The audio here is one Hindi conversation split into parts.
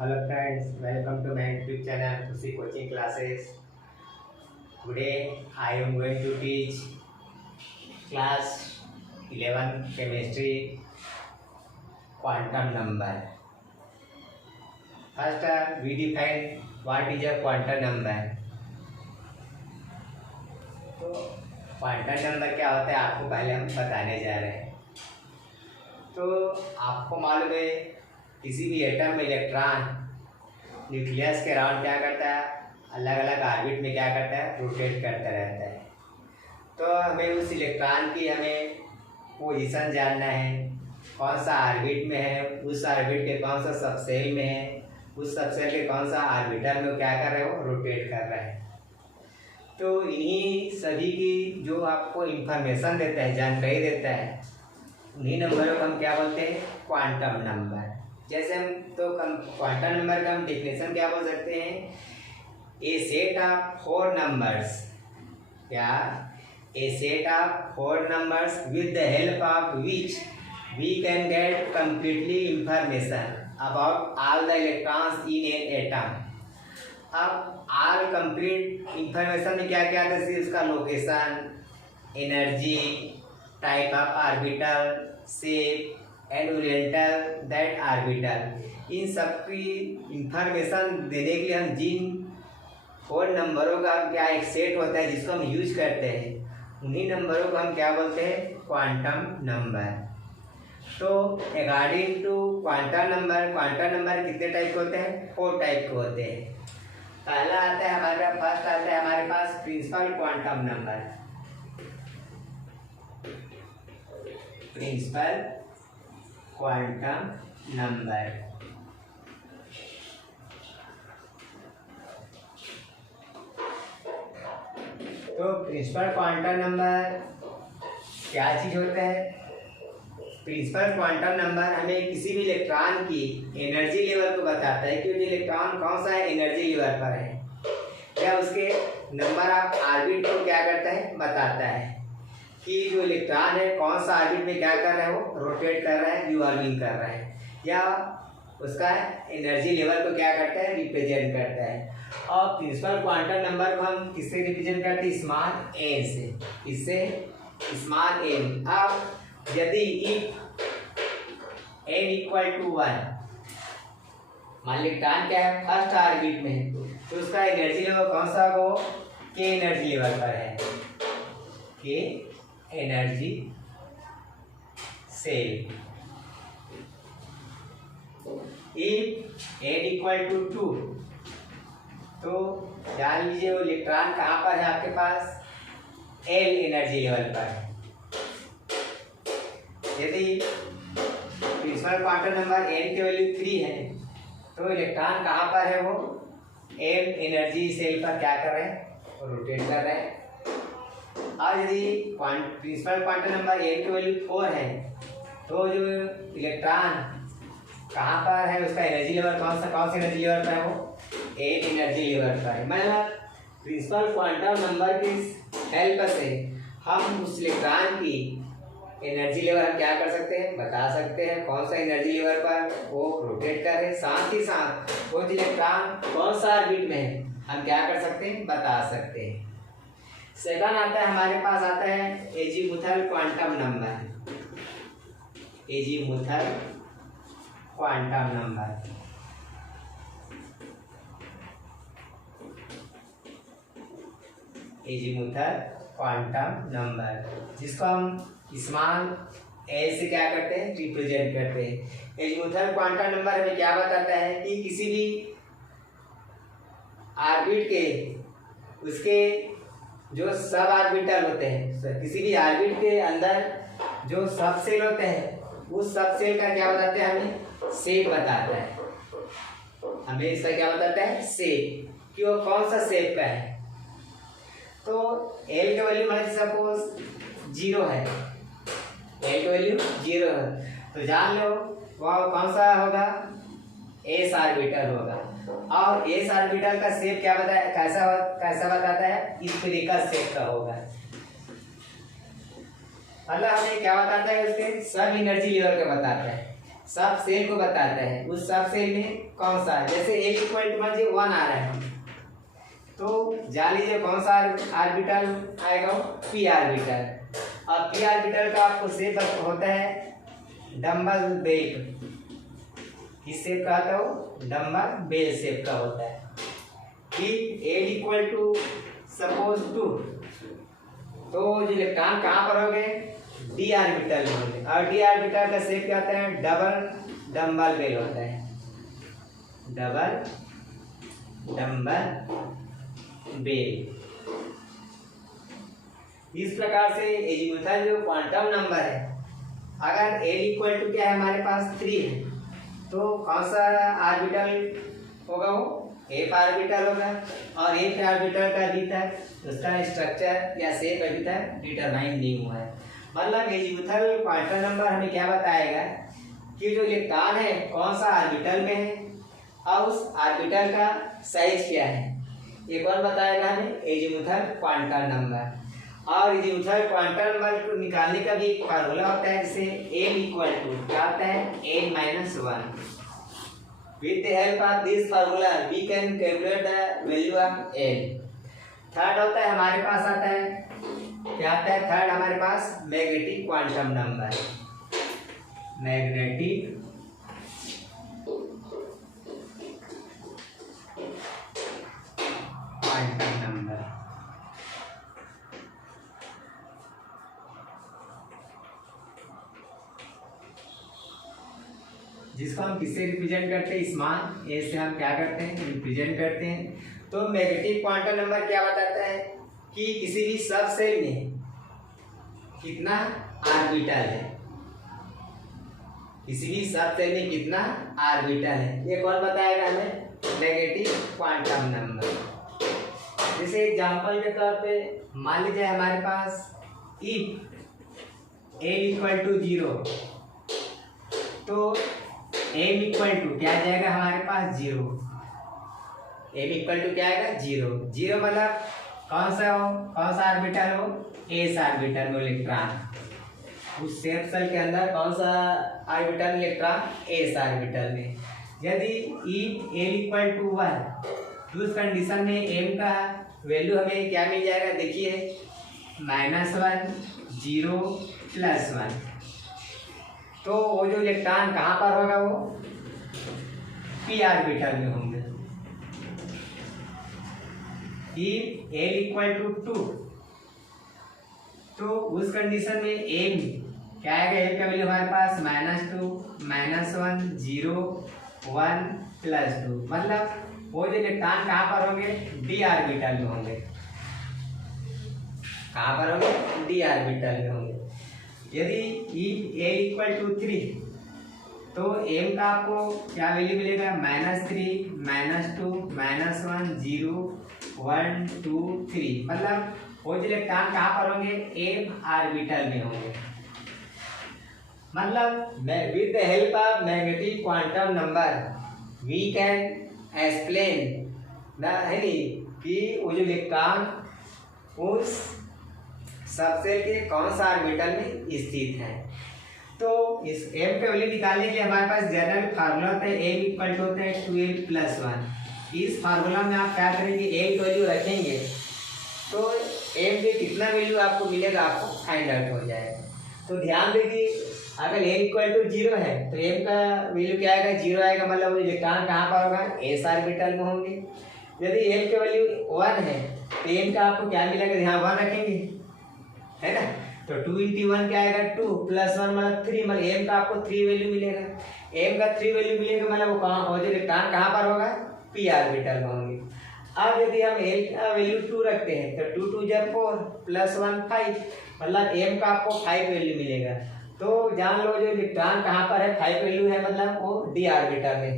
Hello friends, welcome to my YouTube channel Tusi Coaching Classes. Today I am going to teach class 11 chemistry quantum number. First we define what is a quantum number. तो क्वांटम नंबर क्या होता है आपको पहले हम बताने जा रहे हैं। तो आपको मालूम है किसी भी एटम में इलेक्ट्रॉन न्यूक्लियस के अराउंड क्या करता है, अलग अलग ऑर्बिट में क्या करता है, रोटेट करता रहता है। तो हमें उस इलेक्ट्रॉन की हमें पोजीशन जानना है, कौन सा ऑर्बिट में है, उस ऑर्बिट के कौन सा सबसेल में है, उस सबसेल के कौन सा ऑर्बिटर में क्या कर रहे हो, रोटेट कर रहे हैं। तो इन्हीं सभी की जो आपको इंफॉर्मेशन देता है, जानकारी देता है, उन्हीं नंबरों को हम क्या बोलते हैं, क्वांटम नंबर। जैसे हम तो क्वांटम नंबर का हम डेफिनेशन क्या बोल सकते हैं, a set of four numbers, क्या a set of four numbers with the help of which we can get completely information about all the electrons in an atom. अब ऑल कंप्लीट इंफॉर्मेशन में क्या क्या आता है, उसका location, energy, type of orbital, shape and oriental that orbital. इन सब की इंफॉर्मेशन देने के लिए हम जिन फोर नंबरों का क्या एक सेट होता है जिसको हम यूज करते हैं, उन्हीं नंबरों को हम क्या बोलते हैं, क्वांटम नंबर। तो अकॉर्डिंग टू क्वांटम नंबर कितने टाइप के होते हैं, फोर टाइप के होते हैं। पहला आता है हमारे पास, फर्स्ट आता है हमारे पास principal quantum number. Principal quantum number तो प्रिंसिपल क्वांटम नंबर क्या चीज होता है। प्रिंसिपल क्वांटम नंबर हमें किसी भी इलेक्ट्रॉन की एनर्जी लेवल को बताता है कि इलेक्ट्रॉन कौन सा एनर्जी लेवल पर है, या उसके नंबर ऑफ ऑर्बिट को क्या करता है, बताता है कि जो इलेक्ट्रॉन है कौन सा ऑर्बिट में क्या कर रहा है, वो रोटेट कर रहा है, रिवॉल्विंग कर रहा है, या उसका एनर्जी लेवल को क्या करता है, रिप्रेजेंट करता है। और प्रिंसिपल क्वांटम नंबर को हम किससे रिप्रेजेंट करते हैं, स्मॉल एन से। इससे स्मॉल एन। अब यदि एन इक्वल टू 1, मान इलेक्ट्रॉन क्या है, फर्स्ट ऑर्बिट में, तो उसका एनर्जी लेवल कौन सा होगा, के एनर्जी लेवल पर है, K energy cell. If n equal to 2, तो जान लीजिए वो इलेक्ट्रॉन कहाँ पर है आपके पास, एल एनर्जी लेवल पर है। यदि प्रिंसिपल क्वांटम नंबर एन की वैल्यू 3 है, तो इलेक्ट्रॉन कहाँ पर है, वो एल एनर्जी सेल पर क्या कर रहे हैं, रोटेट कर रहे हैं। और यदि प्रिंसिपल क्वांटम नंबर एन की वैल्यू 4 है, तो जो इलेक्ट्रॉन कहाँ पर है, उसका एनर्जी लेवल कौन सी एनर्जी लेवल पर है, वो एन एनर्जी लेवल पर है। मतलब प्रिंसिपल क्वांटम नंबर की हेल्प से हम उस इलेक्ट्रॉन की एनर्जी लेवल हम क्या कर सकते हैं, बता सकते हैं, कौन सा एनर्जी लेवल पर वो रोटेट कर रहे, साथ ही साथ वो इलेक्ट्रॉन कौन सा ऑर्बिट में है हम क्या कर सकते हैं, बता सकते हैं। सेकंड आता है हमारे पास, आता है azimuthal quantum number. Azimuthal quantum number azimuthal quantum number, जिसको हम स्मॉल ए से क्या करते हैं, रिप्रेजेंट करते हैं। एजीमुथल क्वांटम नंबर हमें क्या बताता है कि किसी भी ऑर्बिट के उसके जो सब ऑर्बिटल होते हैं, किसी भी ऑर्बिट के अंदर जो सब सेल होते हैं, उस सब सेल का क्या बताते हैं, हमें शेप बताता है। हमें इसका क्या बताता है, शेप, कि वो कौन सा शेप का है। तो एल की वैल्यू मान सपोज 0 है, एल की वैल्यू 0 है, तो जान लो वह कौन सा होगा, एस ऑर्बिटल होगा। और एस ऑर्बिटल का शेप क्या बताया, कैसा बताता है, स्फेरिकल शेप का होगा। मतलब हमें क्या बताता है, उसके सब एनर्जी लेवल का बताता है। सब सेल को बताता है, उस सब सेल में कौन सा, जैसे A इक्वल टू मान लीजिए 1 आ रहा है तो जान लीजिए कौन सा आर्बिटल आएगा, पी आर्बिटल। और पी आर्बिटल का आपको शेप होता है डम्बल बेल, किस शेप का आता है, डम्बल बेल शेप का होता है। फिर A इक्वल टू सपोज 2, तो जो इलेक्ट्रॉन कहाँ पर होंगे, डी आर्बिटल में होंगे। और डी आर्बिटल का शेप क्या होता है, डबल डम्बल बेल होता है, डबल डम्बल बेल। इस प्रकार से एजीमुथल जो क्वांटम नंबर है, अगर L इक्वल टू क्या है हमारे पास 3 है, तो कौन सा आर्बिटल होगा, वो एफ आर्बिटल होगा। और एफ आर्बिटल का अभी तक उसका स्ट्रक्चर या शेप अभी तक डिटरमाइन नहीं हुआ है। मतलब एजीमुथल क्वांटम नंबर हमें क्या बताएगा कि जो इलेक्ट्रॉन है कौन सा आर्बिटल में है और उस आर्बिटल का साइज क्या है, ये कौन बताएगा हमें, एजीमुथल क्वांटम नंबर। और एजीमुथल क्वांटम नंबर को निकालने का भी एक फार्मूला होता है, जिसे n इक्वल टू क्या होता है, n-1। With the help of this formula we can calculate the value of n। Third होता है हमारे पास आता है, क्या आता है थर्ड हमारे पास, magnetic quantum number, magnetic quantum number. जिसको हम किससे रिप्रेजेंट करते हैं, स्मॉल ए से हम क्या करते हैं, रिप्रेजेंट करते हैं। तो मैग्नेटिक क्वांटम नंबर क्या बताता है कि किसी भी सब सेल में कितना आर्बिटल है, किसी भी सब सेल में कितना आर्बिटल है, ये कौन बताएगा हमें, मैग्नेटिक क्वांटम नंबर। जैसे एग्जांपल के तौर पे मान लीजिए हमारे पास इफ n इक्वल टू 0, तो m इक्वल टू क्या आ जाएगा हमारे पास 0, m इक्वल टू क्या आएगा 0। 0 मतलब कौन सा हो, कौन सा आर्बिटल हो, एस आर्बिटल में इलेक्ट्रॉन। उस शेप सेल के अंदर कौन सा आर्बिटल इलेक्ट्रॉन, एस आर्बिटल में। यदि n इक्वल टू 1, तो उस कंडीशन में m का वैल्यू हमें क्या मिल जाएगा, देखिए -1 0 +1। तो वो जो इलेक्ट्रॉन कहाँ पर होगा, वो पी आर्बिटल में होंगे। इफ L इक्वल टू 2, तो उस कंडीशन में m क्या आएगा, L का वैल्यू हमारे पास -2 -1 0 1 +2। मतलब वो जो इलेक्ट्रॉन कहाँ पर होंगे, डी आर्बिटल में होंगे। कहाँ पर होंगे, डी आर्बिटल में होंगे। यदि L इक्वल टू 3, तो m का आपको क्या वैल्यू मिलेगा, -3 -2 -1 0 1 2 3। मतलब वो जो इलेक्ट्रॉन कहाँ पर होंगे, m आर्बिटल में होंगे। मतलब with the help of magnetic quantum number we can explain कि वो जो इलेक्ट्रॉन उस सबसेल के कौन सा ऑर्बिटल में स्थित है। तो इस m का वैल्यू निकालने के लिए हमारे पास जनरल फार्मूला होता है, m इक्वल टू होता है 2m + 1। इस फार्मूला में आप क्या करेंगे, m की वैल्यू रखेंगे तो m के कितना वैल्यू आपको मिलेगा, आपको फाइंड आउट हो जाएगा। तो ध्यान देखिए, अगर m इक्वल टू 0 है तो m का वैल्यू क्या आएगा, 0 आएगा। मतलब इलेक्ट्रॉन कहाँ पर होगा, एस ऑर्बिटल में होंगे। यदि m का वैल्यू 1 है तो m का आपको क्या मिलेगा, यहाँ 1 रखेंगे, है ना। तो 2 × 1 क्या आएगा, 2 + 1 मतलब 3। मतलब m का आपको 3 वैल्यू मिलेगा। m का 3 वैल्यू मिलेगा मतलब वो कहाँ, वो जो इलेक्ट्रॉन कहाँ पर होगा, p ऑर्बिटल में होंगे। अब यदि हम l का वैल्यू 2 रखते हैं तो 2 2 = 4 + 1 5। मतलब m का आपको 5 वैल्यू मिलेगा। तो जान लो जो इलेक्ट्रॉन कहाँ पर है, 5 वैल्यू है, मतलब वो डी ऑर्बिटल में।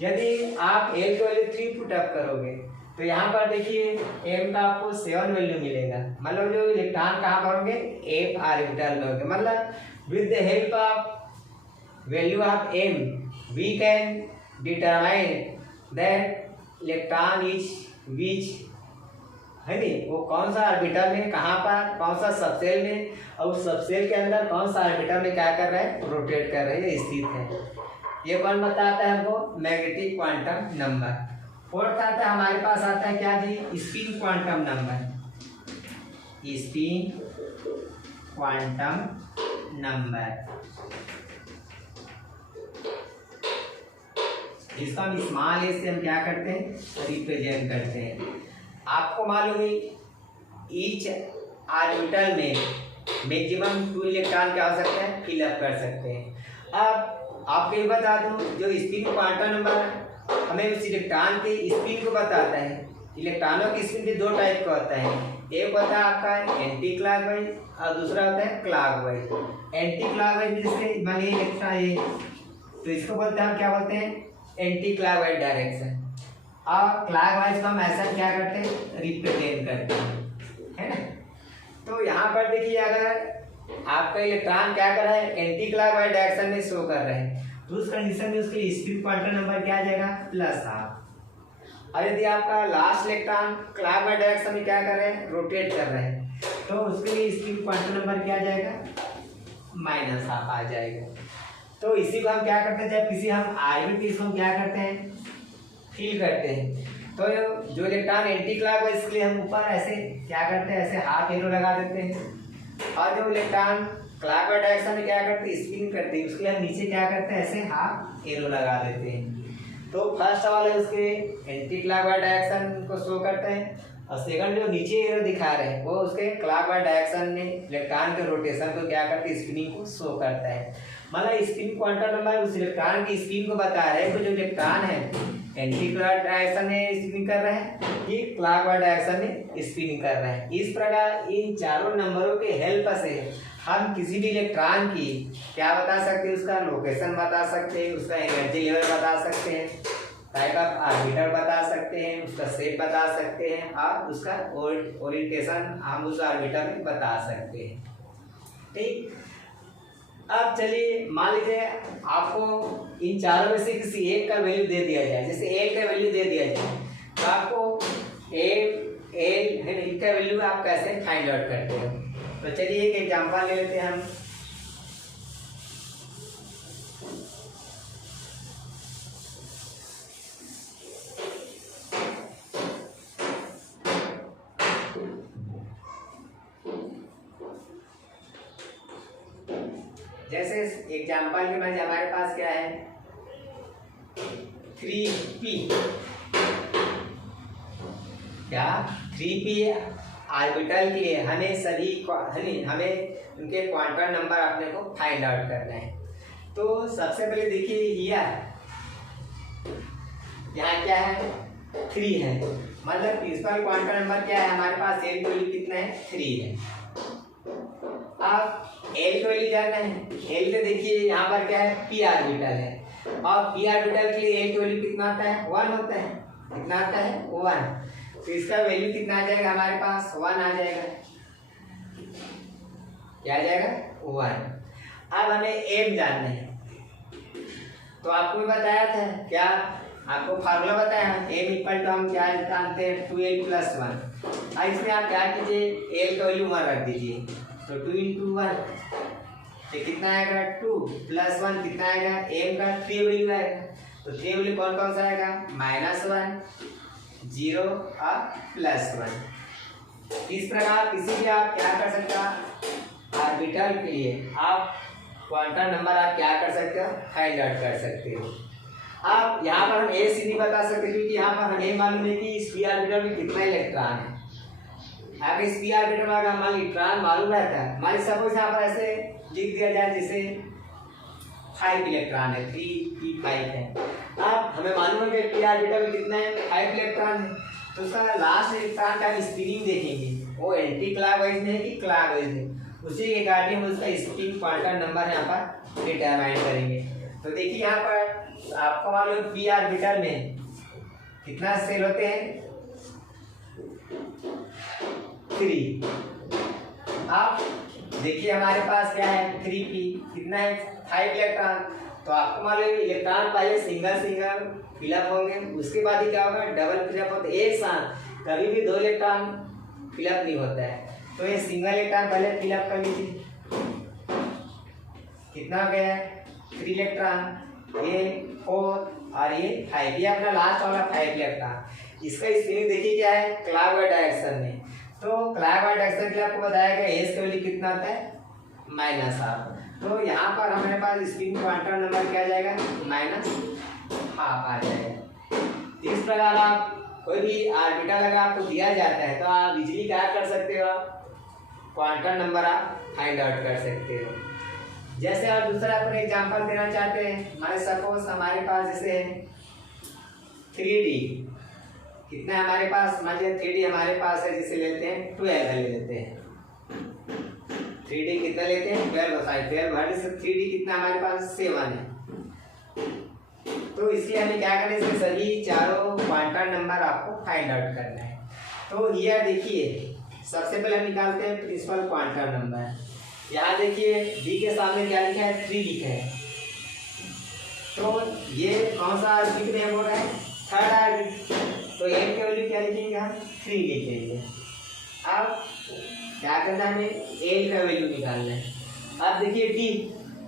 यदि आप l का वैल्यू 3 पुट अप करोगे तो यहाँ पर देखिए m का आपको 7 वैल्यू मिलेगा। मतलब जो इलेक्ट्रॉन कहाँ पर होंगे, f ऑर्बिटल में होंगे। मतलब with the help of value of m we can determine that electron is which है नहीं, वो कौन सा ऑर्बिटल में कहाँ पर, कौन सा सबसेल में, और उस सबसेल के अंदर कौन सा ऑर्बिटल में क्या कर रहा है, रोटेट कर रहा है, स्थित है। ये कौन बताता है हमको, मैग्नेटिक क्वांटम नंबर। फोर्थ आता है हमारे पास आता है क्या जी, spin quantum number. Spin quantum number जिसको हम स्मॉल ए से हम क्या करते हैं, रिप्रेजेंट करते हैं। आपको मालूम है ईच ऑर्बिटल में मैक्सिमम 2 इलेक्ट्रॉन क्या हो सकते हैं, फिलअप कर सकते हैं। अब आपको ये बता दूं, जो स्पिन क्वांटम नंबर हमें उस इलेक्ट्रॉन के स्पिन को बताता है। इलेक्ट्रॉनों की स्पिन भी 2 टाइप का होता है, एक होता है आपका एंटी क्लॉकवाइज और दूसरा होता है क्लॉकवाइज। एंटी क्लॉकवाइज जैसे मानिए इलेक्ट्रॉन ये, तो इसको बोलते हैं, हम क्या बोलते हैं, एंटी क्लॉकवाइज डायरेक्शन। और क्लॉकवाइज को हम ऐसा क्या करते हैं, रिप्रेजेंट करते हैं, है ना। तो यहाँ पर देखिए अगर आपका इलेक्ट्रॉन क्या कर रहा है, एंटी क्लॉकवाइज डायरेक्शन में शो कर रहा है, तो उस कंडीशन में उसके लिए स्पिन क्वांटम नंबर क्या आ जाएगा, +12। और यदि आपका लास्ट इलेक्ट्रॉन क्लॉकवाइज डायरेक्शन में क्या कर रहे हैं, रोटेट कर रहे हैं, तो उसके लिए स्पिन क्वांटम नंबर क्या आ जाएगा, -12 आ जाएगा। तो इसी को हम क्या करते हैं, जब किसी हम ऑर्बिट इसको हम क्या करते हैं, फील करते हैं, तो जो इलेक्ट्रॉन एंटी क्लॉकवाइज इसके लिए हम ऊपर ऐसे क्या करते हैं, ऐसे हाफ एरो लगा देते हैं। और जो इलेक्ट्रॉन क्लॉकवाइज डायरेक्शन में क्या करते हैं, स्पिन करते हैं, उसके लिए हम नीचे क्या करते हैं, ऐसे हाफ एरो लगा देते हैं। तो फर्स्ट वाले उसके एंटी क्लॉकवाइज डायरेक्शन को शो करते हैं, और सेकंड जो नीचे एरो दिखा रहे हैं वो उसके क्लॉकवाइज डायरेक्शन में इलेक्ट्रॉन के रोटेशन को क्या करते हैं, स्पिनिंग को शो करता है। मतलब स्पिन क्वांटम नंबर उस इलेक्ट्रॉन की स्पिन को बता रहे हैं, तो जो इलेक्ट्रॉन है एंटी क्लॉकवाइज डायरेक्शन में स्पिन कर रहे हैं, ये क्लॉकवाइज डायरेक्शन में स्पिन कर रहे हैं। इस प्रकार इन चारों नंबरों के हेल्प से हम किसी भी इलेक्ट्रॉन की क्या बता सकते हैं, उसका लोकेशन बता सकते हैं, उसका एनर्जी लेवल बता सकते हैं, टाइप ऑफ ऑर्बिटल बता सकते हैं, उसका शेप बता सकते हैं, और उसका ओरिएंटेशन हम उस ऑर्बिटल में बता सकते हैं। ठीक, अब चलिए मान लीजिए आपको इन चारों में से किसी एक का वैल्यू दे दिया जाए, जैसे एल का वैल्यू दे दिया जाए, तो आपको एल है इनका वैल्यू आप कैसे फाइंड आउट करते हो। तो चलिए एक एग्जांपल ले लेते हैं हम। जैसे एग्जांपल के बाद हमारे पास क्या है, 3p, क्या 3p ऑर्बिटल के लिए हमें उनके क्वांटम नंबर अपने को फाइंड आउट करना है। तो सबसे पहले देखिए यहाँ क्या है, 3 है, मतलब प्रिंसिपल क्वांटम नंबर क्या है हमारे पास, एल की वैल्यू कितना है, 3 है। अब एल की वैल्यू जानना है, एल के देखिए यहाँ पर क्या है, पी ऑर्बिटल है, और पी ऑर्बिटल के लिए एल की वैल्यू कितना आता है, 1 होता है, कितना आता है, 1। तो इसका वैल्यू कितना आ जाएगा हमारे पास, 1 आ जाएगा, क्या आ जाएगा, 1। अब हमें एम जानना है, तो आपको भी बताया था, क्या आपको फार्मूला बताया, एम इक्वल टू हम क्या जानते हैं, 2l + 1। और इसमें आप क्या कीजिए, एल का वैल्यू 1 रख दीजिए, तो 2 × 1 तो कितना आएगा, 2 + 1 कितना आएगा, एम का 3 वैल्यू आएगा। तो 3 वैल्यू कौन कौन सा आएगा, -1, 0 और +1। इस प्रकार किसी भी आप क्या कर सकते हो, ऑर्बिटल के लिए आप क्वांटम नंबर आप क्या कर सकते हो, फाइंड आउट कर सकते हो। आप यहाँ पर हम ए सी नहीं बता सकते, क्योंकि यहाँ पर हमें मालूम है कि इस पी ऑर्बिटल में कितना इलेक्ट्रॉन है। अगर इस पी ऑर्बिटल में अगर हमारा इलेक्ट्रॉन मालूम रहता है, मान सपोज यहाँ पर ऐसे लिख दिया जाए जैसे 5 इलेक्ट्रॉन है, 3p5 है। अब हमें मालूम है कि पी ऑर्बिटल में कितना है, 5 इलेक्ट्रॉन है, तो उसका लास्ट इलेक्ट्रॉन का स्पिनिंग देखेंगे, वो एंटी क्लॉकवाइज में है कि क्लॉकवाइज में, उसी के अकॉर्डिंग उसका स्पिन क्वांटम नंबर यहाँ पर डिटरमाइन करेंगे। तो देखिए यहाँ पर आपको मालूम पी ऑर्बिटल में कितना सेल होते हैं, 3। अब देखिए हमारे पास क्या है, 3p कितना है, 5 इलेक्ट्रॉन। तो आपको मालूम है इलेक्ट्रॉन पहले सिंगल फिलअप होंगे, उसके बाद ही क्या होगा, डबल फिलअप होते। एक साथ कभी भी 2 इलेक्ट्रॉन फिलअप नहीं होता है। तो ये सिंगल इलेक्ट्रॉन पहले फिलअप कर लीजिए। कितना हो गया है 3 इलेक्ट्रॉन, ये 4 और ये 5, ये अपना लास्ट वाला 5 इलेक्ट्रॉन। इसका स्पिनिंग देखिए क्या है क्लॉकवाइज डायरेक्शन में। तो क्लॉकवाइज डायरेक्शन के लिए आपको बताया गया एस का वैल्यू कितना आता है -12। तो यहाँ पर हमारे पास स्पिन क्वांटम नंबर क्या आ जाएगा -12 आ जाएगा। इस प्रकार आप कोई भी ऑर्बिटल अगर आपको दिया जाता है तो आप इजीली क्या कर सकते हो, क्वांटम नंबर आप फाइंड आउट कर सकते हो। जैसे आप दूसरा अपन एग्जांपल देना चाहते हैं, हमारे सपोज हमारे पास जैसे 3D कितना है हमारे पास, मान लीजिए 3D हमारे पास है जिसे लेते हैं 12 ले लेते हैं। 3D कितना लेते हैं 12 से 3D कितना हमारे पास 7 है। तो इसलिए हमें क्या करना है, इसमें सभी चारों क्वांटम नंबर आपको फाइंड आउट करना है। तो ये देखिए सबसे पहले हम निकालते हैं प्रिंसिपल क्वांटम नंबर। यहाँ देखिए डी के सामने क्या लिखा है 3 लिखा है। तो ये कौन सा आर्बिट में हो रहा है थर्ड आर्बिट। तो एम के वैल्यू क्या लिखेंगे हम 3 लिखेंगे। अब क्या करना है हमें एल का वैल्यू निकालना है। अब देखिए डी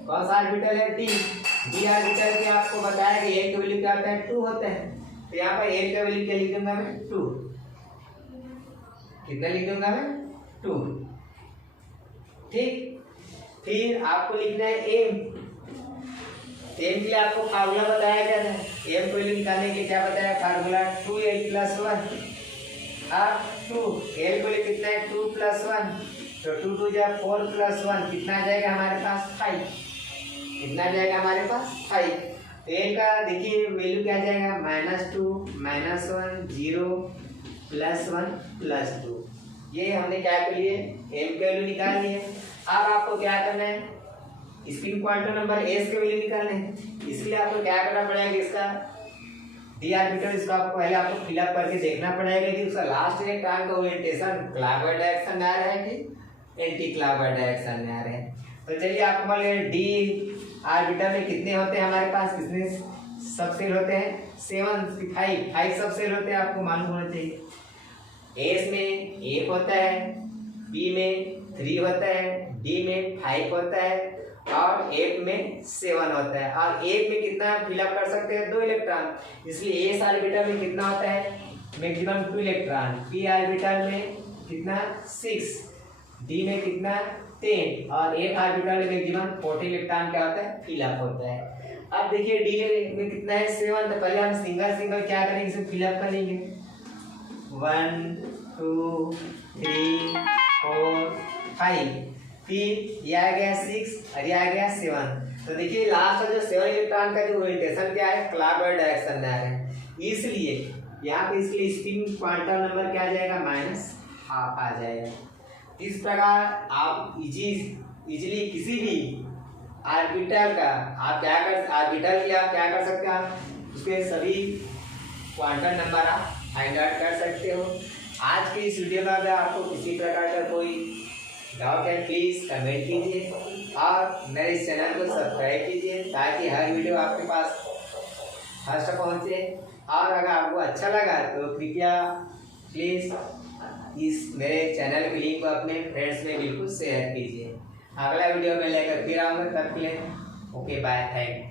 कौन सा आर्बिटल है डी आर्बिटल के आपको बताया कि एल का वैल्यू क्या होता है 2 होता है। तो यहाँ पर एल का वैल्यू क्या लिख दूंगा मैं 2, कितना लिख दूंगा मैं 2, ठीक। फिर आपको लिखना है एम के लिए आपको फार्मूला बताया गया था। एम को वैल्यू निकालने के लिए क्या बताया फार्मूला 2l + 1। अब 2 एल को कितना है 2 + 1, तो 2 2 जा 4 + 1 कितना आ जाएगा हमारे पास 5, कितना आ जाएगा हमारे पास 5। तो एल का देखिए वैल्यू क्या आ जाएगा -2 -1 0 +1 +2। ये हमने क्या कर लिए एम के वैल्यू निकाल लिए। अब आपको क्या करना है स्पिन क्वांटम नंबर एस के वैल्यू निकालने हैं। इसलिए आपको क्या करना पड़ेगा कि इसका डी आर्बिटल इसको आपको पहले आपको फिलअप करके देखना पड़ेगा कि उसका लास्ट इलेक्ट्रॉन का ओरिएंटेशन क्लॉकवाइज डायरेक्शन में आ रहा है कि एंटी क्लॉकवाइज डायरेक्शन में आ रहा है। तो चलिए आपको मान लीजिए डी आर्बिटल में कितने होते हैं हमारे पास, कितने सबसेल होते हैं 7 5 सबसेल होते हैं, आपको मालूम होना चाहिए। एस में 1 होता है, बी में 3 होता है, डी में 5 होता है और एफ में 7 होता है। और एक में कितना फिलअप कर सकते हैं 2 इलेक्ट्रॉन। इसलिए एस ऑर्बिटल में कितना होता है मैक्सिमम 2 इलेक्ट्रॉन, पी ऑर्बिटल में कितना 6, डी में कितना 10 और एफ ऑर्बिटल में मैक्सिमम 40 इलेक्ट्रॉन क्या होता है फिलअप होता है। अब देखिए डी में कितना है 7, तो पहले हम सिंगल क्या करेंगे इसे फिलअप करेंगे 1 2 3 4 5, फिर ये आ गया 6 और ये आ गया 7। तो देखिए लास्ट का जो 7 इलेक्ट्रॉन का जो ओरिएंटेशन क्या है क्लॉकवाइज डायरेक्शन में आ रहा है। इसलिए यहाँ पे इसके स्पिन क्वांटम नंबर क्या आ जाएगा -12 आ जाएगा। इस प्रकार आप इजीली किसी भी ऑर्बिटल का आप क्या कर ऑर्बिटल की आप क्या कर सकते हैं, आप उसके सभी क्वांटम नंबर आप फाइंड आउट कर सकते हो। आज की इस वीडियो में अगर आपको किसी प्रकार का कोई डाउट है प्लीज़ कमेंट कीजिए और मेरे इस चैनल को सब्सक्राइब कीजिए ताकि हर वीडियो आपके पास फर्स्ट पहुँचे। और अगर आपको अच्छा लगा तो कृपया प्लीज़ इस मेरे चैनल के लिंक को अपने फ्रेंड्स में बिल्कुल शेयर कीजिए। अगला वीडियो में लेकर फिर आऊँगा, तब के लिए ओके बाय, थैंक यू।